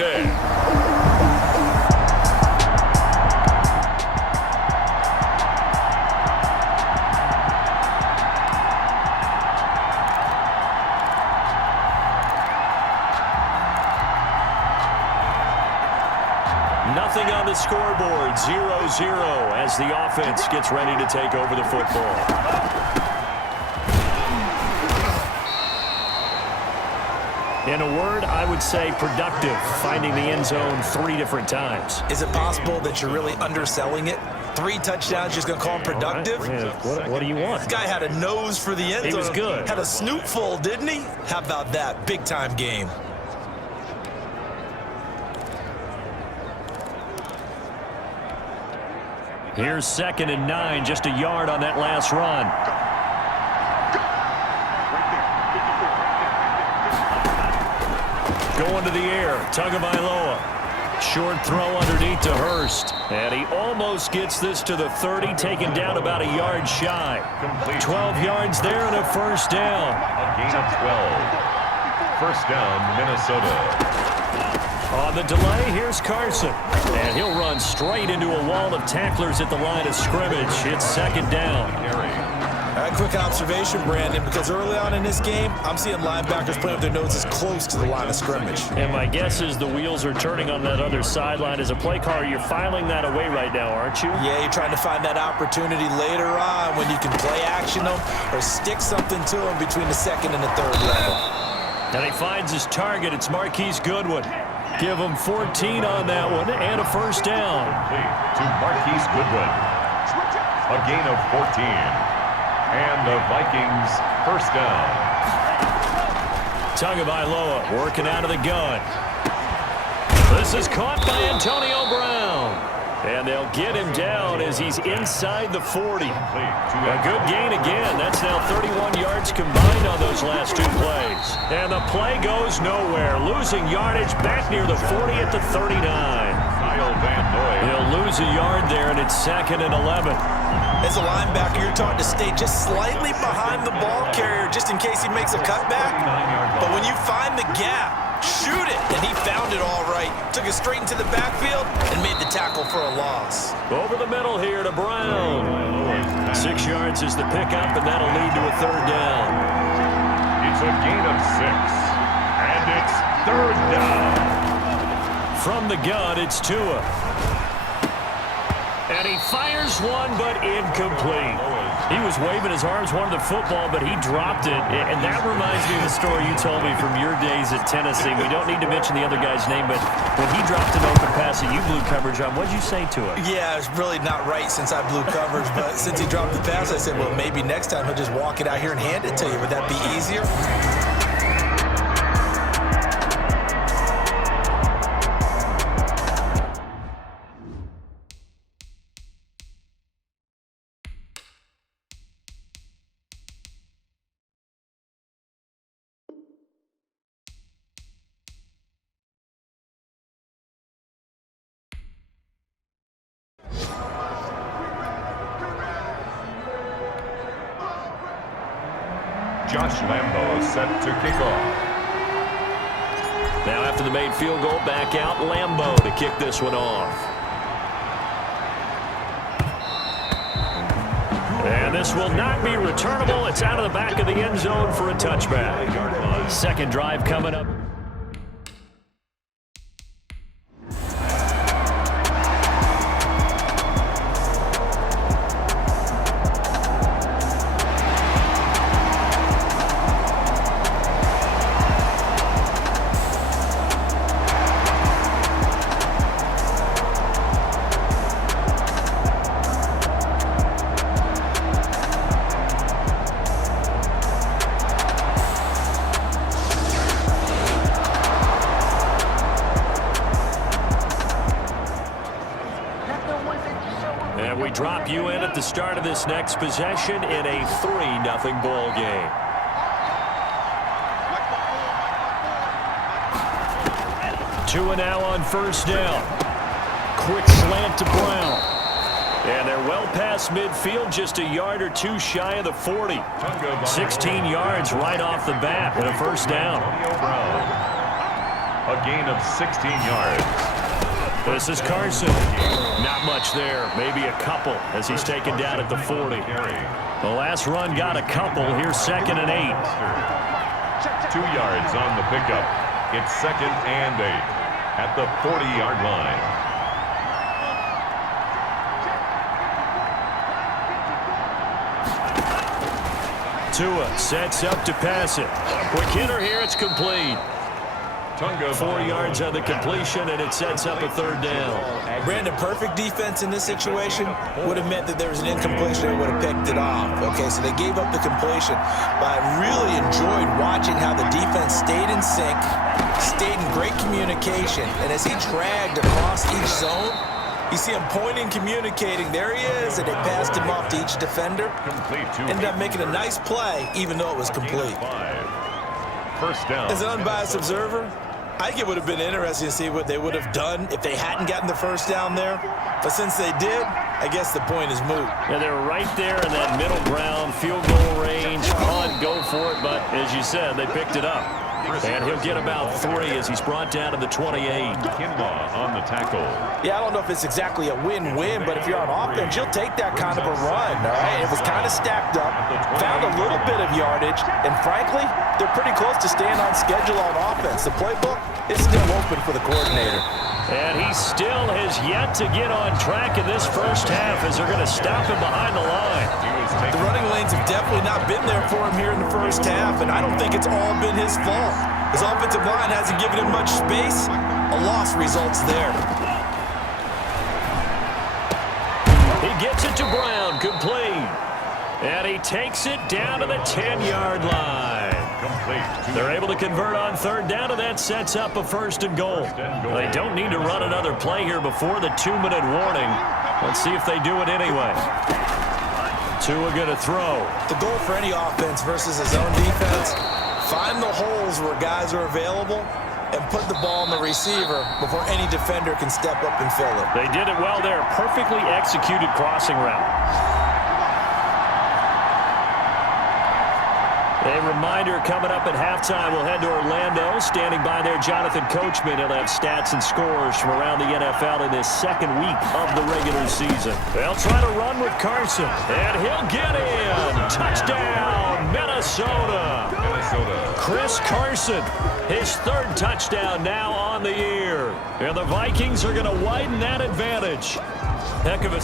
down. Nothing on the scoreboard, 0-0 as the offense gets ready to take over the football. In a word, I would say productive, finding the end zone 3 different times. Is it possible that you're really underselling it? 3 touchdowns, just going to call him productive? Right. Yeah. What do you want? This guy had a nose for the end zone. He was good. Had a snoot full, didn't he? How about that? Big-time game. Here's 2nd and 9, just a yard on that last run. Going to the air, Tagovailoa. Short throw underneath to Hurst. And he almost gets this to the 30, taken down about a yard shy. 12 yards there and a first down. A gain of 12. First down, Minnesota. On the delay, here's Carson. And he'll run straight into a wall of tacklers at the line of scrimmage. It's 2nd down. A quick observation, Brandon, because early on in this game, I'm seeing linebackers playing with their noses close to the line of scrimmage. And my guess is the wheels are turning on that other sideline. As a play caller, you're filing that away right now, aren't you? Yeah, you're trying to find that opportunity later on when you can play action them or stick something to them between the 2nd and the 3rd level. And he finds his target. It's Marquise Goodwin. Give him 14 on that one and a first down. To Marquise Goodwin. A gain of 14. And the Vikings first down. Tagovailoa working out of the gun. This is caught by Antonio Brown. And they'll get him down as he's inside the 40. A good gain again. That's now 31 yards combined on those last 2 plays. And the play goes nowhere. Losing yardage back near the 40 at the 39. He'll lose a yard there, and it's 2nd and 11. As a linebacker, you're taught to stay just slightly behind the ball carrier just in case he makes a cutback. But when you find the gap, shoot it. And he found it all right. Took it straight into the backfield and made the tackle for a loss. Over the middle here to Brown. 6 yards is the pickup, and that'll lead to a 3rd down. It's a gain of 6. And it's 3rd down. From the gun, it's Tua. And he fires one, but incomplete. He was waving his arms, wanted the football, but he dropped it. And that reminds me of the story you told me from your days at Tennessee. We don't need to mention the other guy's name, but when he dropped an open pass that you blew coverage on, what did you say to him? Yeah, it's really not right since I blew coverage, but since he dropped the pass, I said, well, maybe next time he'll just walk it out here and hand it to you. Would that be easier? Josh Lambo set to kick off. Now after the made field goal, back out Lambo to kick this one off. And this will not be returnable. It's out of the back of the end zone for a touchback. 2nd drive coming up. Drop you in at the start of this next possession in a 3-0 ball game. Tua now on first down. Quick slant to Brown. And they're well past midfield, just a yard or 2 shy of the 40. 16 yards right off the bat and a first down. A A gain of 16 yards. This is Carson. Not much there. Maybe a couple as he's taken down at the 40. The last run got a couple. Here's 2nd and 8. 2 yards on the pickup. It's 2nd and 8 at the 40-yard line. Tua sets up to pass it. Quick hitter here. It's complete. 4 yards on the completion, and it sets up a 3rd down. Brandon, perfect defense in this situation would have meant that there was an incompletion and would have picked it off. Okay, so they gave up the completion. But I really enjoyed watching how the defense stayed in sync, stayed in great communication, and as he dragged across each zone, you see him pointing, communicating. There he is, and they passed him off to each defender. Ended up making a nice play, even though it was complete. 1st down. As an unbiased observer, I think it would have been interesting to see what they would have done if they hadn't gotten the 1st down there. But since they did, I guess the point is moot. Yeah, they were right there in that middle ground, field goal range, punt, go for it. But as you said, they picked it up. And he'll get about 3 as he's brought down to the 28. Kinlaw on the tackle. Yeah, I don't know if it's exactly a win-win, but if you're on offense, you'll take that kind of a run, all right? It was kind of stacked up, found a little bit of yardage, and frankly, they're pretty close to staying on schedule on offense. The playbook is still open for the coordinator. And he still has yet to get on track in this first half as they're going to stop him behind the line. The running lanes have definitely not been there for him here in the first half, and I don't think it's all been his fault. His offensive line hasn't given him much space. A loss results there. He gets it to Brown, complete. And he takes it down to the 10-yard line. They're able to convert on 3rd down, and that sets up a 1st and goal. They don't need to run another play here before the 2-minute warning. Let's see if they do it anyway. Tua going to throw. The goal for any offense versus his own defense, find the holes where guys are available and put the ball in the receiver before any defender can step up and fill it. They did it well there. Perfectly executed crossing route. A reminder coming up at halftime, we'll head to Orlando. Standing by there, Jonathan Coachman. He'll have stats and scores from around the NFL in this 2nd week of the regular season. They'll try to run with Carson, and he'll get in. Touchdown, Minnesota. Chris Carson, his 3rd touchdown now on the year. And the Vikings are going to widen that advantage. Heck of a...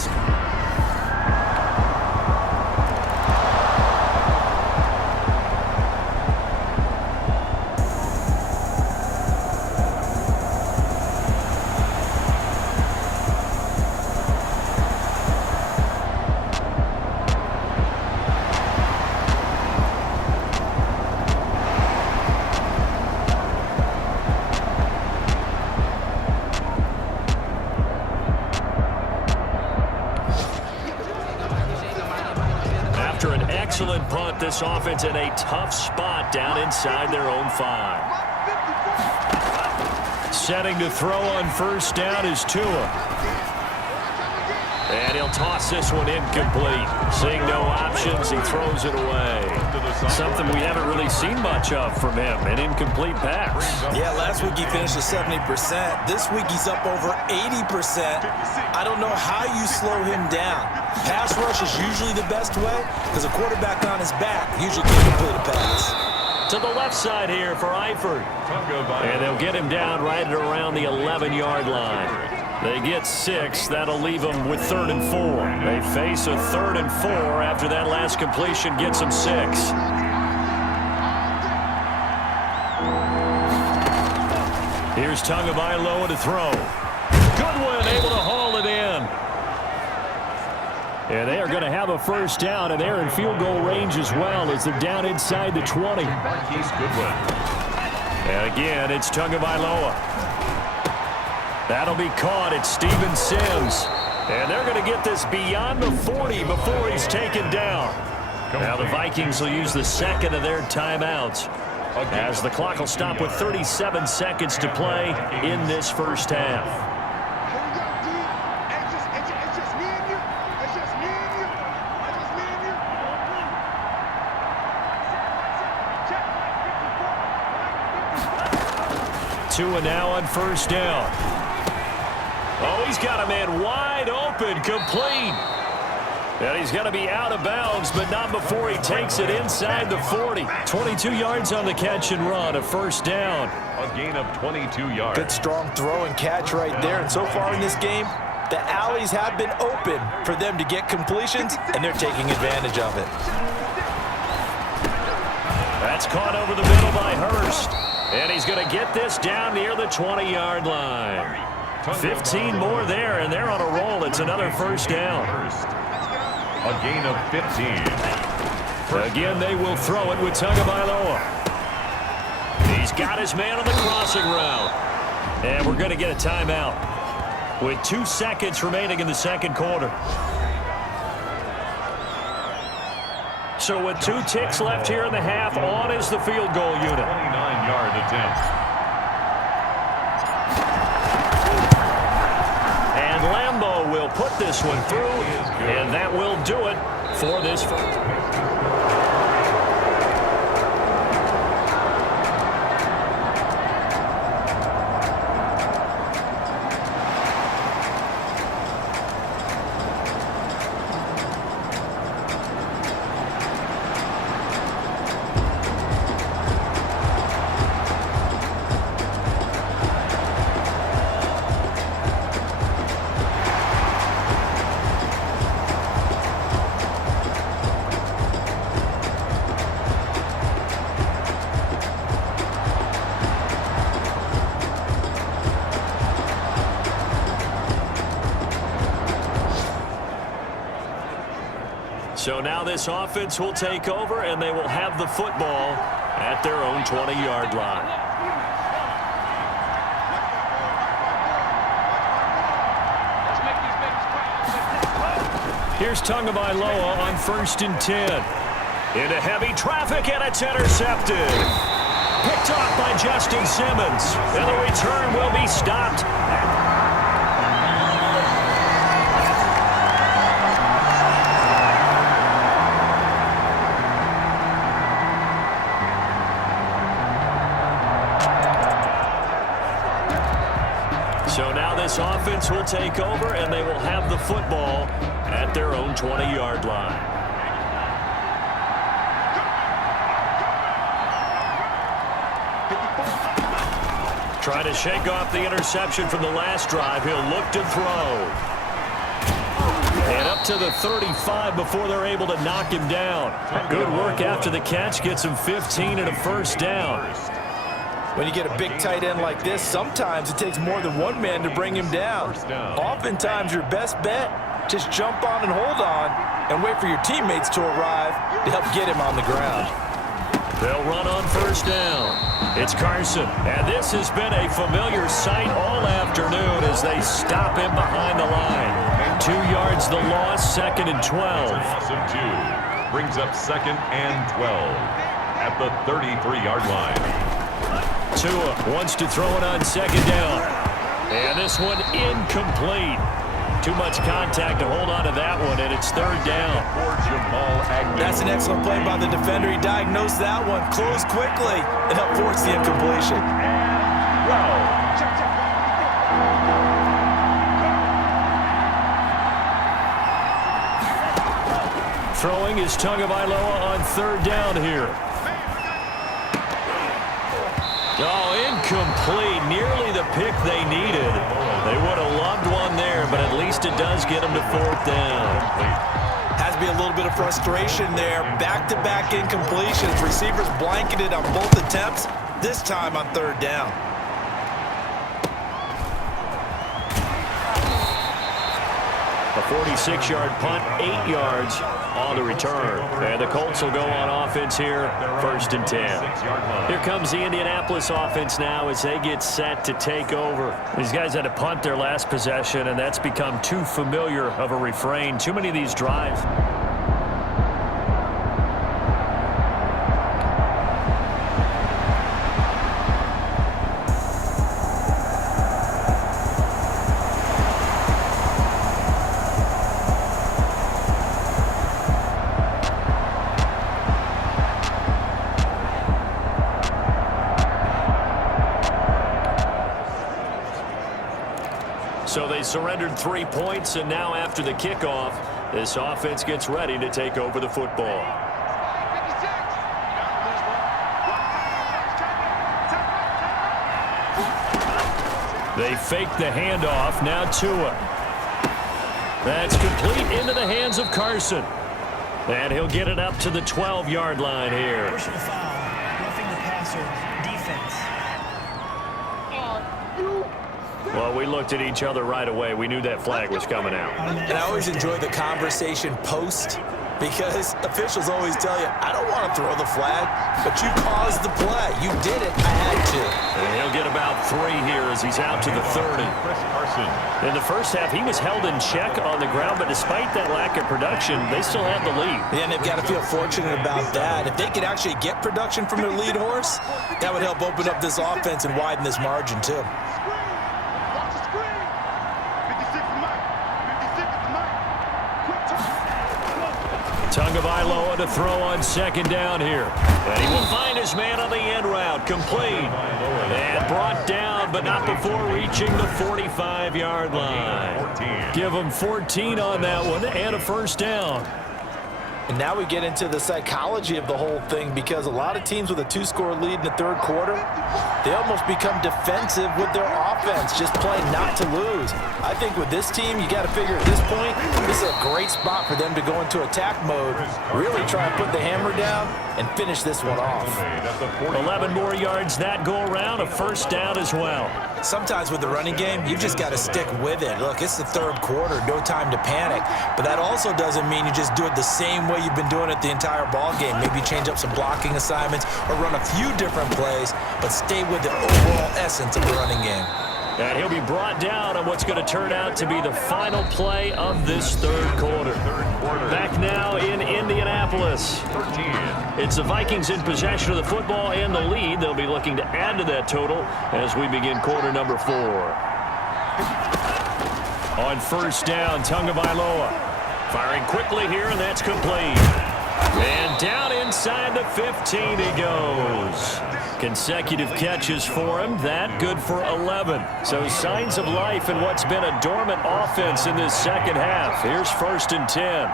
Excellent punt. This offense in a tough spot down inside their own 5. Setting to throw on 1st down is Tua. And he'll toss this one incomplete. Seeing no options, he throws it away. Something we haven't really seen much of from him, an incomplete pass. Yeah, last week he finished at 70%. This week he's up over 80%. I don't know how you slow him down. Pass rush is usually the best way because a quarterback on his back usually can complete a pass. To the left side here for Eifert. And they'll get him down right at around the 11-yard line. They get 6. That'll leave them with 3rd and 4. They face a 3rd and 4 after that last completion gets them 6. Here's Tagovailoa to throw. Goodwin able to haul it in. And they are going to have a 1st down, and they're in field goal range as well as they're down inside the 20. And again, it's Tagovailoa. That'll be caught. It's Steven Sims. And they're going to get this beyond the 40 before he's taken down. Now the Vikings will use the 2nd of their timeouts as the clock will stop with 37 seconds to play in this first half. Tua now on first down. Oh, he's got a man wide open, complete. And he's going to be out of bounds, but not before he takes it inside the 40. 22 yards on the catch and run, a first down. A gain of 22 yards. Good strong throw and catch right there. And so far in this game, the alleys have been open for them to get completions, and they're taking advantage of it. That's caught over the middle by Hurst. And he's going to get this down near the 20-yard line. 15 more there, and they're on a roll. It's another first down. A gain of 15. Again, they will throw it with Tagovailoa. He's got his man on the crossing route. And we're going to get a timeout with 2 seconds remaining in the second quarter. So with 2 ticks left here in the half, on is the field goal unit. 29-yard attempt. And Lambeau will put this one through, and that will do it for this first. So now this offense will take over, and they will have the football at their own 20-yard line. Here's Tagovailoa on 1st and 10. Into heavy traffic, and it's intercepted. Picked off by Justin Simmons. And the return will be stopped. So now this offense will take over, and they will have the football at their own 20-yard line. Trying to shake off the interception from the last drive. He'll look to throw. And up to the 35 before they're able to knock him down. Good work after the catch. Gets him 15 and a first down. When you get a big tight end like this, sometimes it takes more than one man to bring him down. Oftentimes, your best bet, just jump on and hold on and wait for your teammates to arrive to help get him on the ground. They'll run on first down. It's Carson, and this has been a familiar sight all afternoon as they stop him behind the line. 2 yards the loss, 2nd and 12. Loss of 2 brings up 2nd and 12 at the 33-yard line. Tua wants to throw it on 2nd down. And this one incomplete. Too much contact to hold on to that one, and it's 3rd down. That's an excellent play by the defender. He diagnosed that one, closed quickly, and helped force the incompletion. Throwing is Tagovailoa on 3rd down here. Oh, incomplete. Nearly the pick they needed. They would have loved one there, but at least it does get them to 4th down. Has to be a little bit of frustration there. Back-to-back incompletions. Receivers blanketed on both attempts, this time on 3rd down. A 46-yard punt, 8 yards on the return. And the Colts will go on offense here, 1st and 10. Here comes the Indianapolis offense now as they get set to take over. These guys had to punt their last possession, and that's become too familiar of a refrain. Too many of these drives. So they surrendered 3 points, and now after the kickoff, this offense gets ready to take over the football. They fake the handoff. Now Tua. That's complete into the hands of Carson. And he'll get it up to the 12-yard line here. Personal foul, roughing the passer, defense. Well, we looked at each other right away. We knew that flag was coming out. And I always enjoy the conversation post, because officials always tell you, I don't want to throw the flag, but you caused the play. You did it. I had to. And he'll get about 3 here as he's out to the 30. In the first half, he was held in check on the ground, but despite that lack of production, they still had the lead. Yeah, and they've got to feel fortunate about that. If they could actually get production from their lead horse, that would help open up this offense and widen this margin, too. Tagovailoa to throw on second down here. And he will find his man on the end route. Complete. And brought down, but not before reaching the 45-yard line. Give him 14 on that one and a first down. And now we get into the psychology of the whole thing, because a lot of teams with a 2-score lead in the third quarter, they almost become defensive with their offense, just playing not to lose. I think with this team, you got to figure at this point, this is a great spot for them to go into attack mode, really try and put the hammer down and finish this one off. 11 more yards that go around, a first down as well. Sometimes with the running game, you just got to stick with it. Look, it's the third quarter, no time to panic. But that also doesn't mean you just do it the same way you've been doing it the entire ball game. Maybe change up some blocking assignments or run a few different plays, but stay with the overall essence of the running game. And he'll be brought down on what's going to turn out to be the final play of this third quarter. Back now in Indianapolis. It's the Vikings in possession of the football and the lead. They'll be looking to add to that total as we begin quarter number 4. On first down, Tagovailoa firing quickly here, and that's complete. And down inside the 15 he goes. Consecutive catches for him. That good for 11. So signs of life in what's been a dormant offense in this second half. Here's first and 10.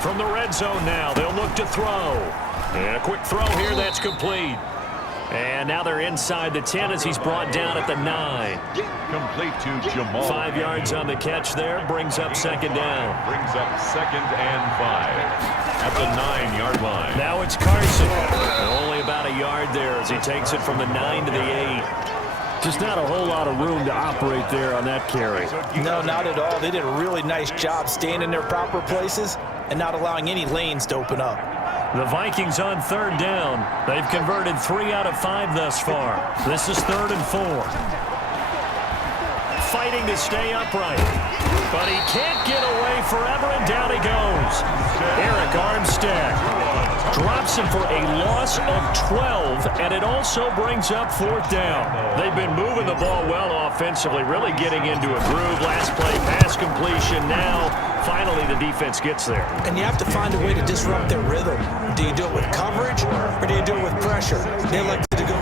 From the red zone now, they'll look to throw. And a quick throw here, that's complete. And now they're inside the 10 as he's brought down at the 9. Complete to Jamal. 5 yards on the catch there, brings up second down. Brings up 2nd and 5 at the 9-yard line. Now it's Carson. Only about a yard there as he takes it from the 9 to the 8. Just not a whole lot of room to operate there on that carry. No, not at all. They did a really nice job staying in their proper places and not allowing any lanes to open up. The Vikings on third down. They've converted 3 out of 5 thus far. This is 3rd and 4. Fighting to stay upright. But he can't get away forever, and down he goes. Eric Armstead drops him for a loss of 12, and it also brings up 4th down. They've been moving the ball well offensively, really getting into a groove. Last play, pass completion. Now, finally, the defense gets there. And you have to find a way to disrupt their rhythm. Do you do it with coverage, or do you do it with pressure? They like to go...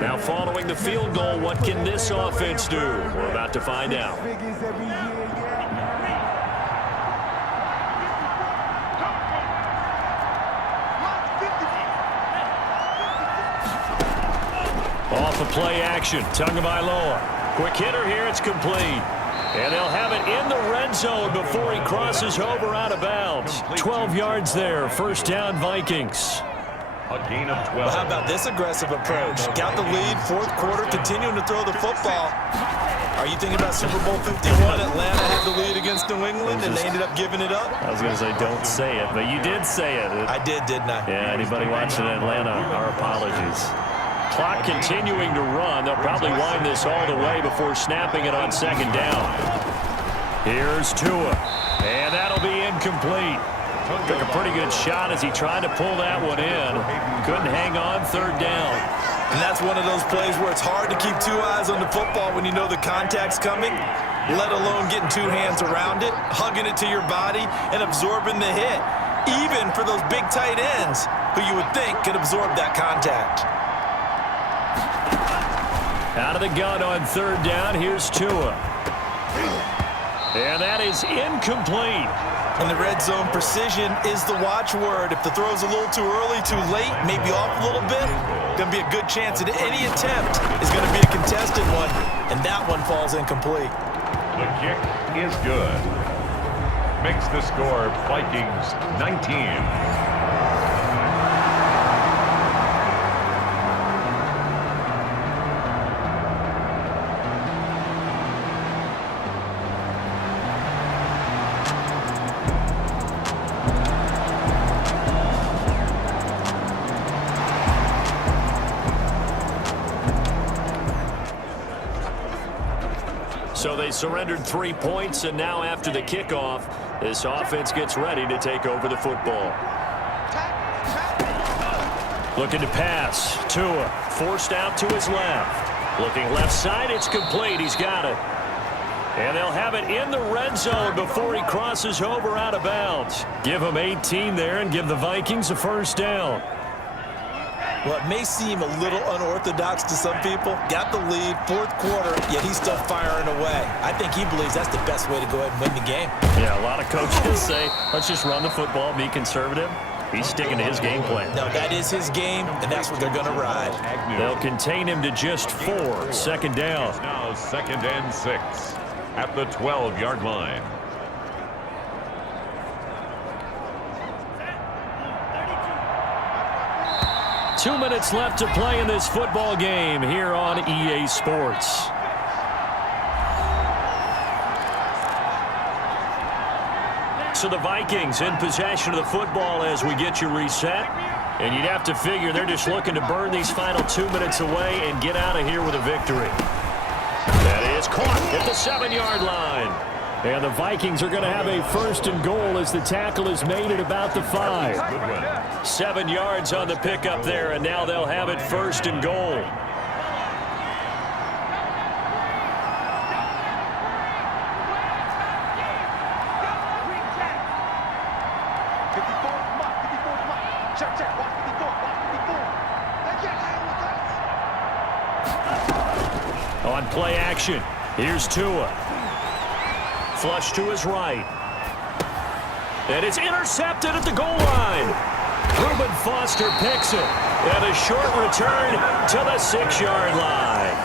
Now following the field goal, what can this offense do? We're about to find out. Off of play action, Tagovailoa. Quick hitter here, it's complete. And they'll have it in the red zone before he crosses over out of bounds. 12 yards there, first down Vikings. A gain of 12. Well, how about this aggressive approach? Got the lead, fourth quarter, continuing to throw the football. Are you thinking about Super Bowl 51? Atlanta had the lead against New England, and they ended up giving it up? I was going to say, don't say it, but you did say it. I did, didn't I? Yeah, anybody watching Atlanta, our apologies. Clock continuing to run. They'll probably wind this all the way before snapping it on second down. Here's Tua, and that'll be incomplete. Took a pretty good shot as he tried to pull that one in. Couldn't hang on third down. And that's one of those plays where it's hard to keep two eyes on the football when you know the contact's coming, let alone getting two hands around it, hugging it to your body, and absorbing the hit, even for those big tight ends who you would think could absorb that contact. Out of the gun on third down, here's Tua. And that is incomplete. In the red zone, precision is the watchword. If the throw's a little too early, too late, maybe off a little bit, going to be a good chance that any attempt is going to be a contested one, and that one falls incomplete. The kick is good. Makes the score Vikings 19. So they surrendered 3 points, and now after the kickoff, this offense gets ready to take over the football. Looking to pass. Tua forced out to his left. Looking left side, it's complete. He's got it. And they'll have it in the red zone before he crosses over out of bounds. Give him 18 there and give the Vikings a first down. Well, it may seem a little unorthodox to some people. Got the lead, fourth quarter, yet he's still firing away. I think he believes that's the best way to go ahead and win the game. Yeah, a lot of coaches say, let's just run the football, be conservative. He's sticking to his game plan. No, that is his game, and that's what they're going to ride. They'll contain him to just 4. Second down. It's now 2nd and 6 at the 12-yard line. Two minutes left to play in this football game here on EA Sports. So the Vikings in possession of the football as we get you reset. And you'd have to figure they're just looking to burn these final 2 minutes away and get out of here with a victory. That is caught at the 7-yard line. And the Vikings are going to have a first and goal as the tackle is made at about the 5. 7 yards on the pickup there, and now they'll have it first and goal. On play action, here's Tua. Flush to his right. And it's intercepted at the goal line. Reuben Foster picks it. And a short return to the 6-yard line.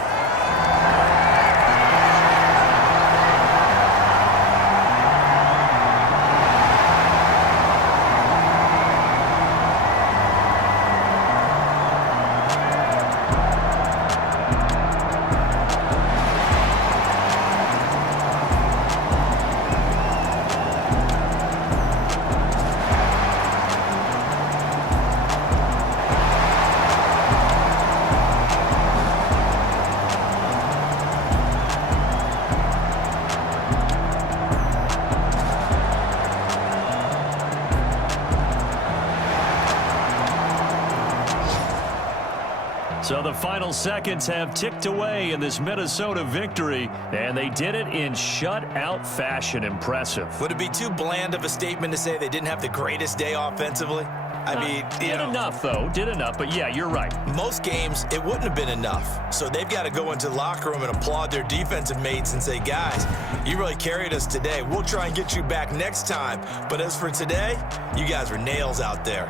So the final seconds have ticked away in this Minnesota victory, and they did it in shutout fashion. Impressive. Would it be too bland of a statement to say they didn't have the greatest day offensively? I mean, did enough, though. Did enough, but yeah, you're right. Most games, it wouldn't have been enough. So they've got to go into the locker room and applaud their defensive mates and say, guys, you really carried us today. We'll try and get you back next time. But as for today, you guys were nails out there.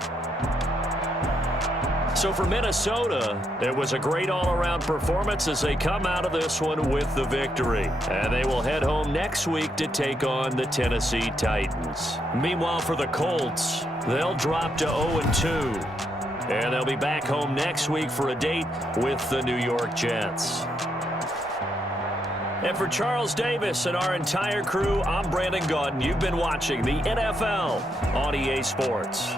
So for Minnesota, it was a great all-around performance as they come out of this one with the victory. And they will head home next week to take on the Tennessee Titans. Meanwhile, for the Colts, they'll drop to 0-2. And they'll be back home next week for a date with the New York Jets. And for Charles Davis and our entire crew, I'm Brandon Gaudin. You've been watching the NFL on EA Sports.